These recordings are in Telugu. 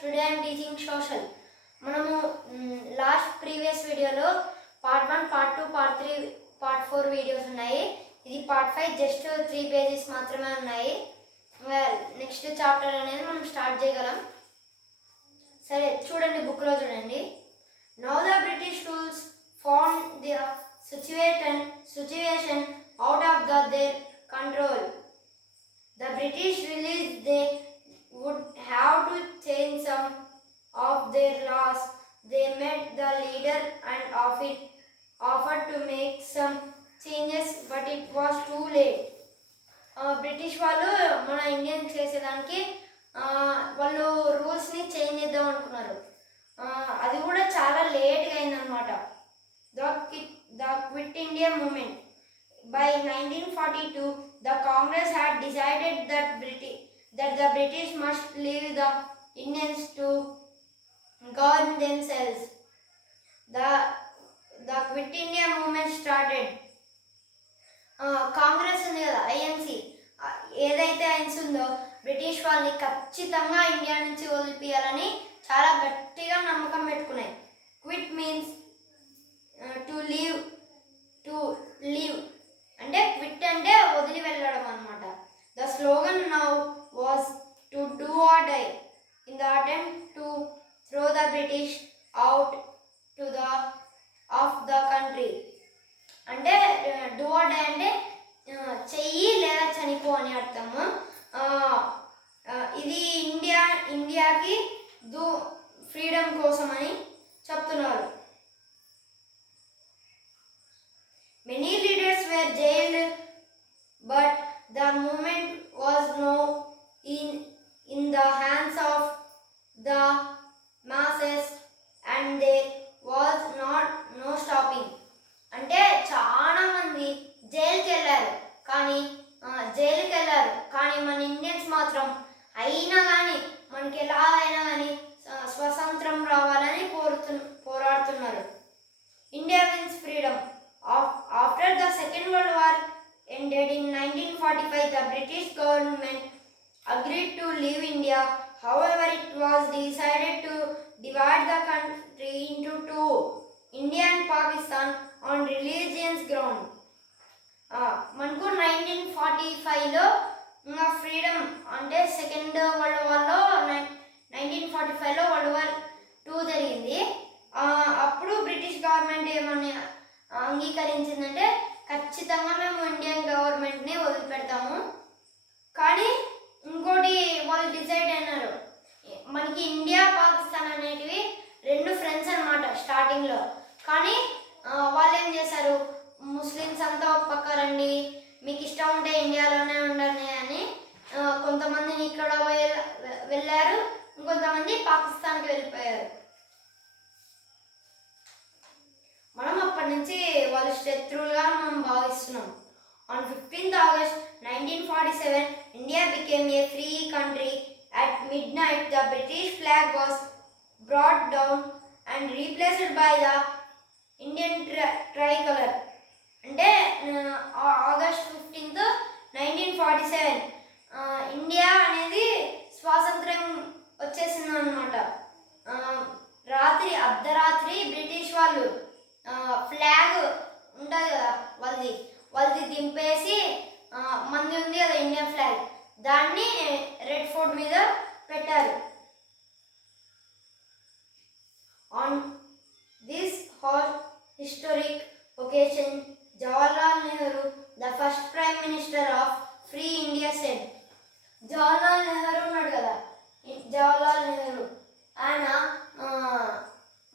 Today I am teaching social. మనము లాస్ట్ ప్రీవియస్ వీడియోలో part 1, part 2, part 3, part 4 videos ఉన్నాయి. ఇది పార్ట్ 5 జస్ట్ 3 పేజెస్ మాత్రమే ఉన్నాయి. నెక్స్ట్ చాప్టర్ అనేది మనం స్టార్ట్ చేయగలం. సరే చూడండి, బుక్లో చూడండి. Now the British rules found the situation out of their control. The British realized they would have to change some of their laws. They met the leader and offered to make some changes, but it was too late. British వాళ్ళు మన ఇండియన్ చేసేదానికి వాళ్ళు రూల్స్ని చేంజ్ చేద్దాం అనుకున్నారు. అది కూడా చాలా లేట్గా అయిందనమాట. The quit India moment. By 1942, the Congress had decided that the British must leave the Indians to govern themselves. The Quit India movement started. Congress ఉంది కదా, ఐఎన్సి, ఏదైతే ఐఎన్సి ఉందో బ్రిటిష్ వాళ్ళని ఖచ్చితంగా ఇండియా నుంచి వదిలిపియాలని చాలా గట్టిగా నమ్మకం పెట్టుకున్నాయి. క్విట్ మీన్స్ టు లీవ్ అంటే క్విట్ అంటే వదిలి వెళ్ళడం అనమాట. The slogan now was to do or die in the attempt to throw the British out of the country. అంటే డూ ఆర్ డై అంటే చెయ్యి లేదా చనిపో అని అర్థము. ఇది ఇండియాకి ఫ్రీడమ్ కోసం అని చెప్తున్నారు. Many leaders were jailed, but the movement was now in the hands of the masses, and there was no stopping. అంటే చాలా మంది జైలుకి వెళ్ళారు, కానీ మన ఇండియన్స్ మాత్రం అయినా కానీ మనకి ఎలా అయినా కానీ స్వతంత్రం రావాలని పోరాడుతున్నారు. India wins freedom. After the Second World War ended in 1945, the British government agreed to leave India. However, it was decided to divide the country into two, India and Pakistan, on religious ground. మనకు 1945లో ఫ్రీడమ్ అంటే సెకండ్ వరల్డ్ వార్లో 1945లో వరల్డ్ వార్ 2 జరిగింది. అప్పుడు బ్రిటిష్ గవర్నమెంట్ ఏమని అంగీకరించిందంటే ఖచ్చితంగా మేము ఇండియన్ గవర్నమెంట్ని వదిలిపెడతాము. కానీ ఇంకోటి వాళ్ళు డిసైడ్ అయినారు. మనకి ఇండియా పాకిస్తాన్ అనేటివి 2 ఫ్రెండ్స్ అనమాట స్టార్టింగ్లో. కానీ వాళ్ళు ఏం చేశారు, ముస్లిమ్స్ అంతా ఒక పక్క రండి, మీకు ఇష్టం ఉంటే ఇండియాలోనే ఉండండి అని కొంతమందిని ఇక్కడ వెళ్ళారు, ఇంకొంతమంది పాకిస్తాన్కి వెళ్ళిపోయారు. మనం అప్పటి నుంచి వాళ్ళ శత్రువులుగా మనం భావిస్తున్నాం. On 15th August 1947, India became a free country. At midnight, the British flag was brought down and replaced by the Indian tricolor. అంటే ఆగస్ట్ 15th 1947 ఇండియా అనేది స్వాతంత్రం వచ్చేసింది అనమాట. అర్ధరాత్రి బ్రిటిష్ వాళ్ళు ఫ్లాగ్ ఉంటుంది కదా వాళ్ళది దింపేసి మంది ఉంది కదా ఇండియన్ ఫ్లాగ్, దాన్ని రెడ్ ఫోర్ట్ మీద పెట్టారు. On this historic occasion, Jawaharlal Nehru, the first prime minister of free India said. Jawaharlal Nehru ఉన్నాడు కదా, జవహర్లాల్ నెహ్రూ ఆయన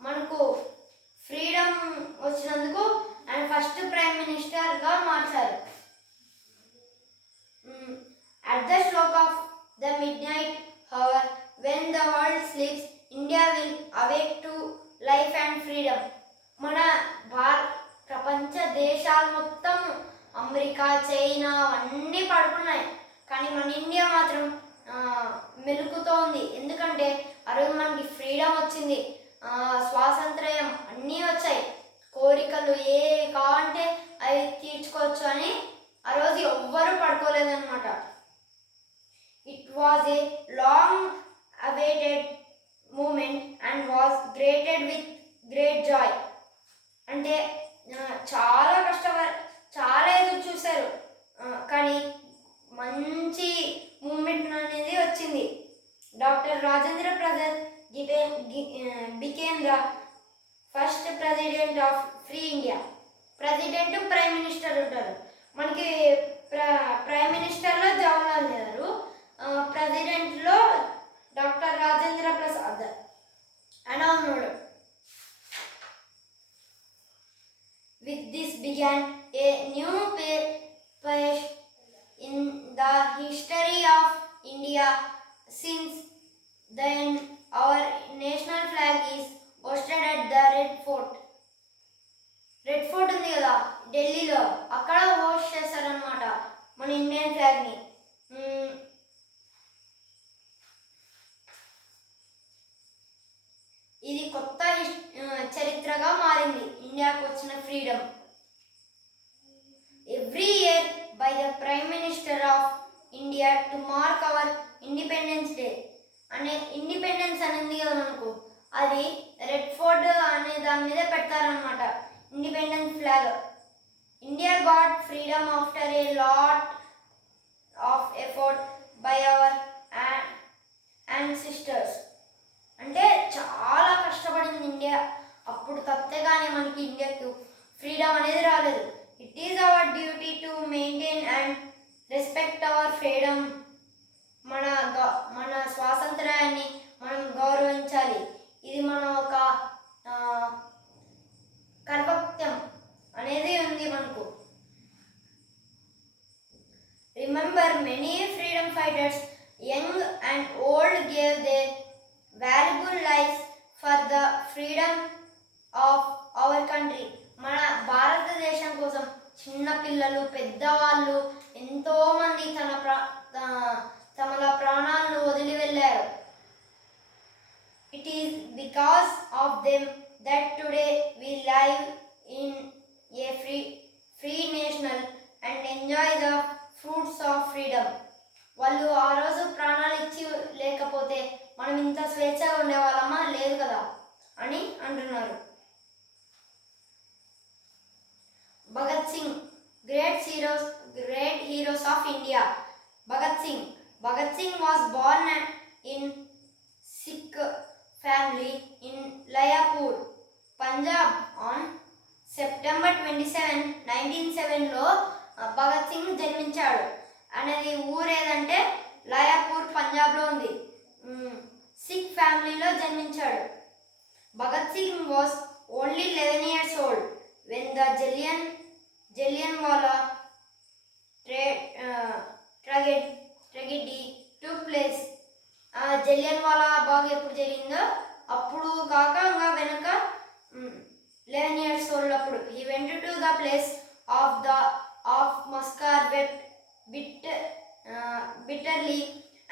మనకు ఫ్రీడమ్ వచ్చినందుకు ఆయన ఫస్ట్ ప్రైమ్ మినిస్టర్గా మార్చారు. At the stroke of the midnight hour, when the world sleeps, India will awake to life and freedom. మన ప్రపంచ దేశాలు మొత్తం, అమెరికా, చైనా అన్నీ పడుకున్నాయి, కానీ మన ఇండియా మాత్రం మెలుకుతోంది. ఎందుకంటే ఆ రోజు మనకి ఫ్రీడమ్ వచ్చింది, స్వాతంత్ర్యం అన్నీ వచ్చాయి, కోరికలు ఏ కావంటే అవి తీర్చుకోవచ్చు అని ఆ రోజు ఎవ్వరూ పడుకోలేదన్నమాట. It was a long awaited movement and was greeted with great joy. అంటే చాలా చాలా ఎదురు చూశారు, కానీ మంచి మూమెంట్ అనేది వచ్చింది. Doctor Rajendra Prasad became the first president of free India. President prime minister ఉంటారు. మనకి ప్రైమ్ మినిస్టర్లో జవహర్లాల్ నెహ్రూ, ప్రెసిడెంట్లో డాక్టర్ రాజేంద్ర ప్రసాద్ అని ఉన్నాడు. With this began a new phase in the history of India. Since then, our national flag is hoisted at the Red Fort. Red fort ఉంది కదా ఢిల్లీలో, అక్కడ హోస్ట్ చేస్తారనమాట మన ఇండియన్ ఫ్లాగ్ని. ఇది కొత్త చరిత్రగా మారింది ఇండియాకు వచ్చిన freedom. Every year by the prime minister of India to mark our independence day. అనే ఇండిపెండెన్స్ అనేది కదా మనకు, అది రెడ్ ఫోర్ట్ అనే దాని మీద పెడతారనమాట independence flag. India got freedom after a lot of effort by our ancestors. అంటే చాలా కష్టపడింది ఇండియా అప్పుడు, తప్పితే కానీ మనకి ఇండియాకు ఫ్రీడమ్ అనేది రాలేదు. It is our duty to maintain and respect our freedom. మన స్వాతంత్ర్యాన్ని మనం గౌరవించాలి. ఇది మన ఒక కర్తవ్యం అనేది ఉంది మనకు. Remember many freedom fighters, young and old, gave there valuable lives for the freedom of our country. మన భారతదేశం కోసం చిన్న పిల్లలు పెద్దవాళ్ళు ఎంతోమంది తమల ప్రాణాలను వదిలి వెళ్ళారు. It is because of them that today we live in a free nation and enjoy the fruits of freedom. వాళ్ళు ఆ రోజు ప్రాణాలు ఇచ్చి లేకపోతే మనం ఇంత స్వేచ్ఛగా ఉండేవాళ్ళమా? లేదు కదా అని అంటున్నారు. Bhagat Singh, great heroes of India. Bhagat Singh was born in Sikh family in Lyallpur, Punjab on September 27, 1907లో భగత్ సింగ్ జన్మించాడు. అనేది ఊరు ఏదంటే లయాపూర్, పంజాబ్లో ఉంది. సిక్ ఫ్యామిలీలో జన్మించాడు. Bhagat Singh was only 11 years old when the Jallianwala tragedy took place. Jallianwala Bagh ఎప్పుడు జరిగిందో అప్పుడు కాక ఇంకా వెనుక 11 years old అప్పుడు he went to the place of Moscow, wept bitterly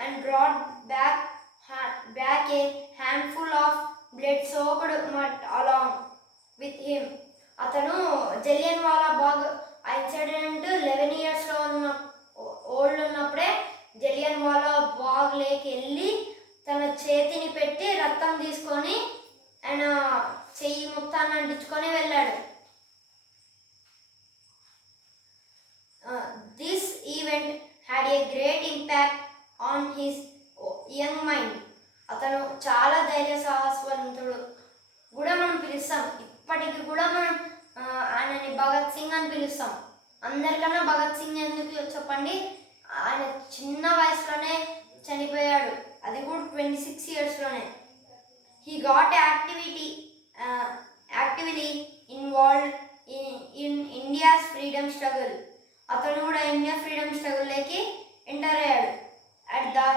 and brought back a handful of blood-soaked mud along with him. అతను జలియన్వాలా బాగ్ ఆ ఇన్సిడెంట్ 11 years ఓల్డ్ ఉన్నప్పుడే జలియన్వాలా బాగ్ లేకి వెళ్ళి తన చేతిని పెట్టి రక్తం తీసుకొని ఆయన చెయ్యి ముక్తాన్ని అంటించుకొని వెళ్ళాడు. This event had a great impact on his young mind. అతను చాలా ధైర్య సాహసవంతుడు కూడా మనం పిలుస్తాం. ఇప్పటికి కూడా మనం ఆయనని భగత్ సింగ్ అని పిలుస్తాం. అందరికన్నా భగత్ సింగ్ ఎందుకు చెప్పండి, ఆయన చిన్న వయసులోనే చనిపోయాడు, అది కూడా 26 yearsలోనే. He got actively involved in India's freedom struggle. అతను కూడా ఇండియా ఫ్రీడమ్ స్ట్రగుల్లోకి ఎంటర్ అయ్యాడు. At the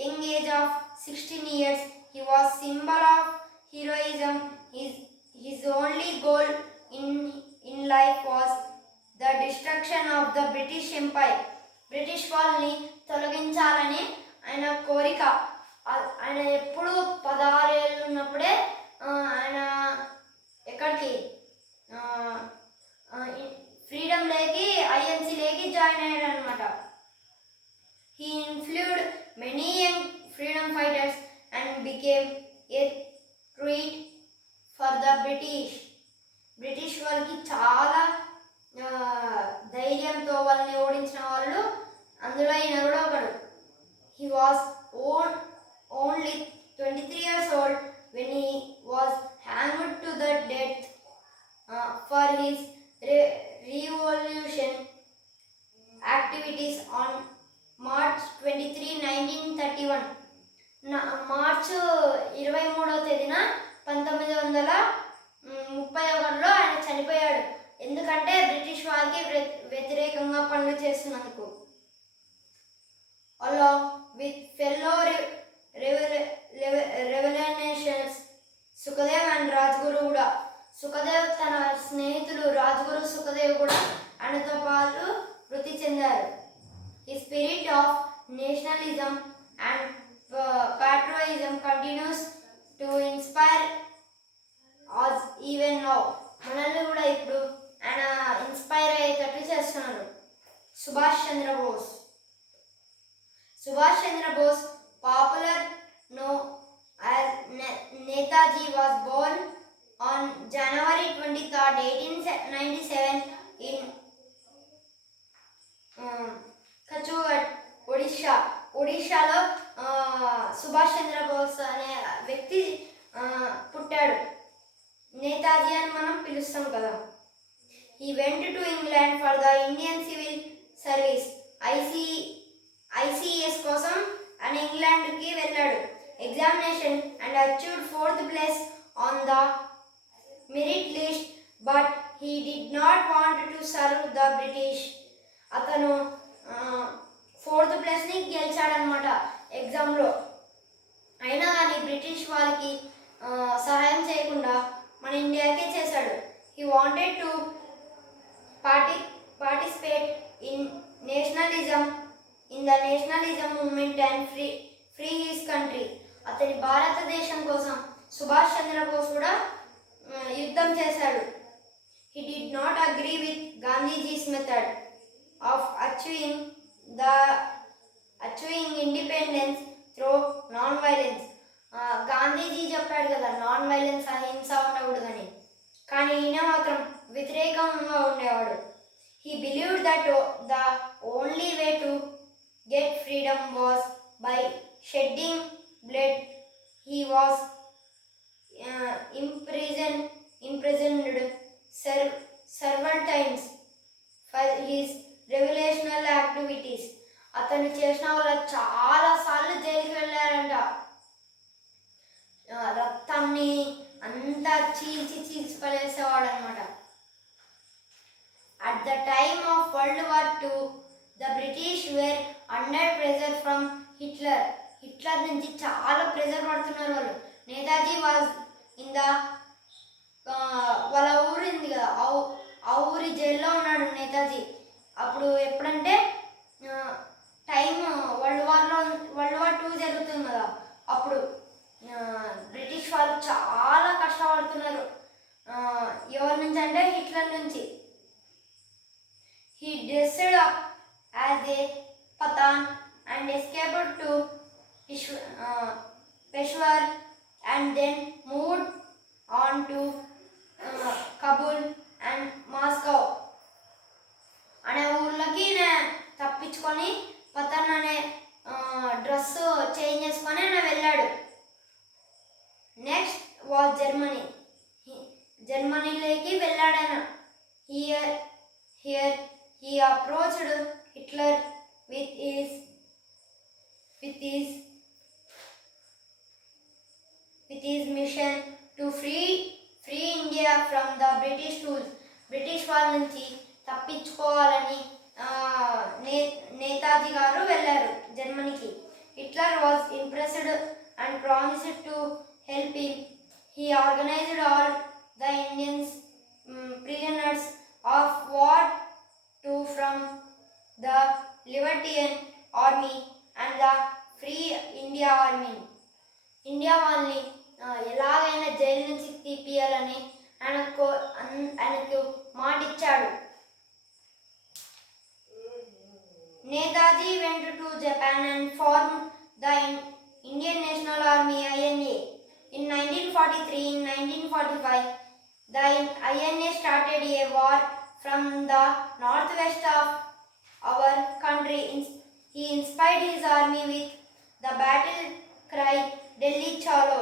young age of 16 years, he was symbol of heroism. His only goal in life was the destruction of the British Empire. British వాళ్ళని తొలగించాలని ఆయన కోరిక. ఆయన ఎప్పుడు 16 ఏళ్ళు ఉన్నప్పుడే ఆయన ఎక్కడికి ఫ్రీడమ్ లేకి ఐఎన్సీ లేకి జాయిన్ అయ్యాడు అనమాట. He influenced many young freedom fighters and became was only 23 years old when he was hanged to the death for his revolution activities on March 23, 1931. March 23వ తేదీన 1931లో ఆయన చనిపోయాడు. ఎందుకంటే బ్రిటిష్ వారికి వ్యతిరేకంగా పనులు చేస్తున్నందుకు. along with fellow revolutionaries Sukhdev and Rajguru కూడా. సుఖదేవ్ తన స్నేహితులు రాజ్గురు సుఖదేవ్ కూడా ఆయనతో పాటు మృతి చెందారు. ఈ spirit of nationalism and patriotism continues to inspire us even now. మనల్ని కూడా ఇప్పుడు ఆయన ఇన్స్పైర్ అయ్యేటట్టు చేస్తున్నారు. Subhash Chandra Bose popular known as Netaji was born on January 23rd, 1897 in కచూగఢ్, ఒడిషాలో సుభాష్ చంద్రబోస్ అనే వ్యక్తి పుట్టాడు. నేతాజీ అని మనం పిలుస్తాం కదా. He went to England for the Indian Civil Service ICS కోసం ఆయన ఇంగ్లాండ్కి వెళ్ళాడు. Examination and achieved 4th place on the merit list, but he did not want to serve the British. అతను 4th ప్లేస్ని గెలిచాడనమాట ఎగ్జామ్లో. అయినా కానీ బ్రిటిష్ వాళ్ళకి సహాయం చేయకుండా మన ఇండియాకే చేశాడు. He wanted to participate in the nationalism movement and free his country. అతని భారతదేశం కోసం సుభాష్ చంద్రబోస్ కూడా యుద్ధం చేశాడు. He did not agree with Gandhiji's method of achieving independence through non-violence. Gandhiji చెప్పాడు కదా నాన్ వైలెన్స్, అహింస ఉండకూడదని. కానీ ఈయన మాత్రం వ్యతిరేకంగా ఉండేవాడు. He believed that the only way to get freedom was by shedding blood. He was imprisoned several times for his revolutionary activities. అతను చేసిన వల్ల చాలా సార్లు జైలుకి వెళ్ళారంట. రక్తాన్ని అంతా చీల్చి పడేసేవాడు అనమాట. At the time of World War II, the British were under pressure from Hitler. Hitler నుంచి చాలా ప్రెజర్ పడుతున్నారు వాళ్ళు. నేతాజీ వాజ్ ఇన్ ద వాళ్ళ ఊరింది కదా, ఆ ఊరి జైల్లో ఉన్నాడు నేతాజీ. అప్పుడు ఎప్పుడంటే టైం వరల్డ్ వార్ II జరుగుతుంది కదా, అప్పుడు బ్రిటిష్ వాళ్ళు చాలా కష్టపడుతున్నారు. ఎవరి నుంచి అంటే హిట్లర్ నుంచి. He dressed up as a Pathan and escaped to Peshawar and then moved on to Kabul and Moscow. అనే ఊర్లకి తప్పించుకొని పతన్ అనే డ్రెస్ చేంజ్ చేసుకొని ఆయన వెళ్ళాడు. నెక్స్ట్ వాజ్ జర్మనీలోకి వెళ్ళాడు ఆయన. Here he approached Hitler with his mission to free India from the British rule. British వాళ్ళ నుంచి తప్పించుకోవాలని నేతాజీ గారు వెళ్ళారు జర్మనీకి. Hitler was impressed and promised to help him. He organised all the Indians prisoners of war to from the Libertarian Army and the Free India Army. India వాళ్ళని ఎలాగైనా జైలు నుంచి తీపియాలని ఆయనకు మాటిచ్చాడు. Netaji went to Japan and formed the Indian National Army INA. In 1943, in 1945, the INA started a war from the northwest of our country. He inspired his army with the battle cry Delhi Chalo.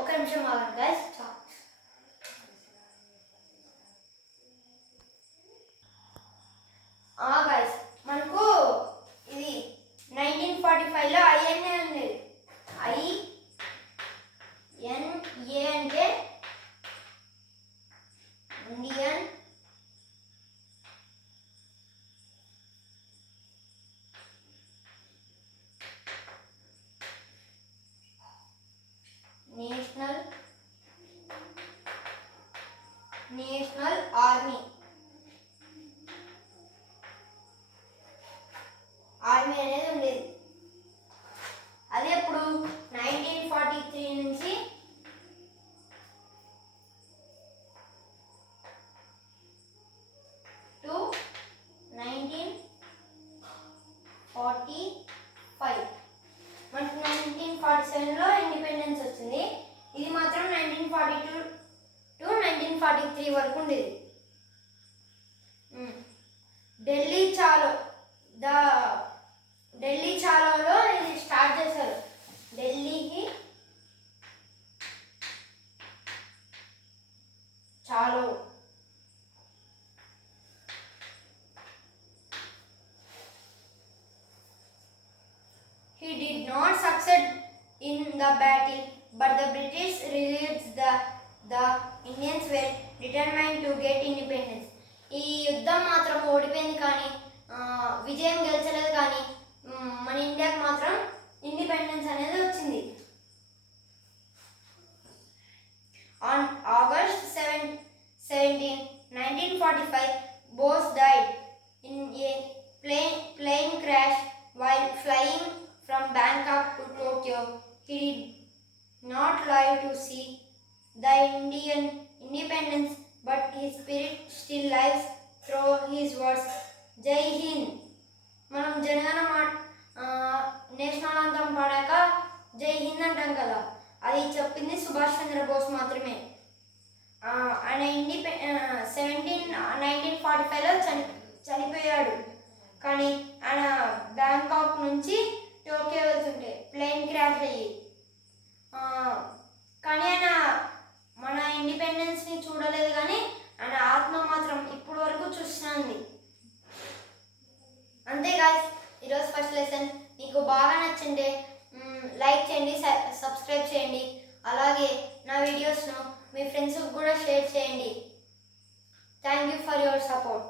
ఒక నిమిషం ఆగండి గైస్. గైస్ మనకు ఇది 1945లో ఐఎన్ఏ ఉంది. ఐఎన్ఏ అంటే ఇండియన్ నేషనల్ ఆర్మీ అనేది ఉండేది. అదే ఇప్పుడు 1943 నుంచి టు 1945 మనకి 1947లో ఇండిపెండెన్స్ వచ్చింది. ఇది మాత్రం 1942 టు 1943 వరకు ఉండేది. ఢిల్లీ చాలోలో ఇది స్టార్ట్ చేశారు. ఢిల్లీకి చాలో. He did not succeed in the battle, but the British relieved the Indians were determined to get independence. ఈ యుద్ధం మాత్రం ఓడిపోయింది కానీ విజయం గెలిచలేదు కానీ మన ఇండియాకి మాత్రం ఇండిపెండెన్స్ అనేది వచ్చింది. On August 17, 1945, Bose died in a plane crash while flying from Bangkok to Tokyo. He did not live to see the Indian independence, but his spirit still lives through his words. Jai Hind. మనం జనగణ నేషనల్ అంతం పాడాక జై హింద్ అంటాం కదా, అది చెప్పింది సుభాష్ చంద్రబోస్ మాత్రమే. ఆయన 1945లో చనిపోయాడు. కానీ ఆయన బ్యాంకాక్ నుంచి టోక్యో వెళ్తుంటే ప్లేన్ క్రాష్ అయ్యి, కానీ ఆయన మన ఇండిపెండెన్స్ని చూడలేదు కానీ ఆయన ఆత్మ మాత్రం ఇప్పుడు వరకు చూస్తుంది. అంతే గాయ్స్, ఈరోజు ఫస్ట్ లెసన్ మీకు బాగా నచ్చింటే లైక్ చేయండి, సబ్స్క్రైబ్ చేయండి. అలాగే నా వీడియోస్ను మీ ఫ్రెండ్స్కి కూడా షేర్ చేయండి. Thank you for your support.